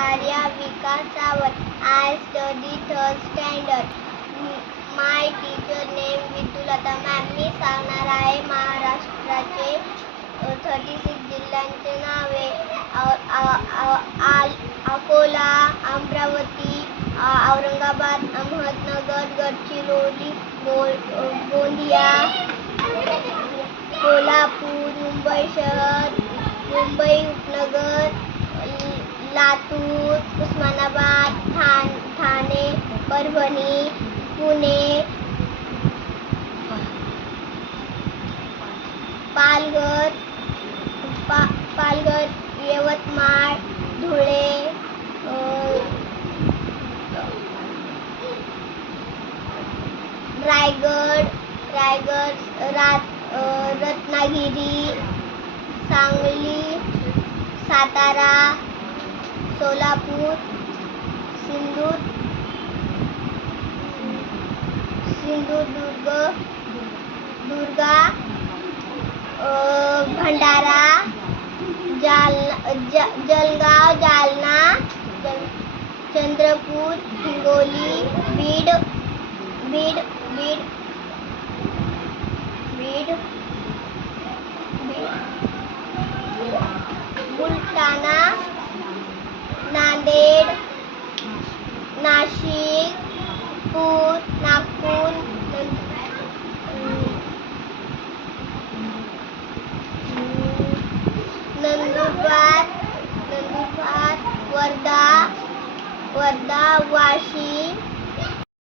Arya Vikas Sawant I study third standard. My teacher name Vidulata ma'am. मी सांगणार आहे महाराष्ट्राचे thirty six जिल्ह्यांचे नावे. अ- आल- अकोला अमरावती अ- औरंगाबाद अहमदनगर गडचिरोली गो- गोंदिया कोल्हापूर मुंबई शहर लातूर उस्मानाबाद ठाण ठाणे परभणी पुणे पालघर पा पालघर यवतमाळ धुळे रायगड रायगड रात रत्नागिरी सांगली सातारा सोलापूर सिंधूर सिंधुदुर्ग दुर्गा भंडारा जालना ज जळगाव जालना, जल- चंद्रपूर, हिंगोली, बीड बीड बीड नाशिक पूर नागपूर नंदुरबार नंदुरबार वर्धा वर्धा वाशिम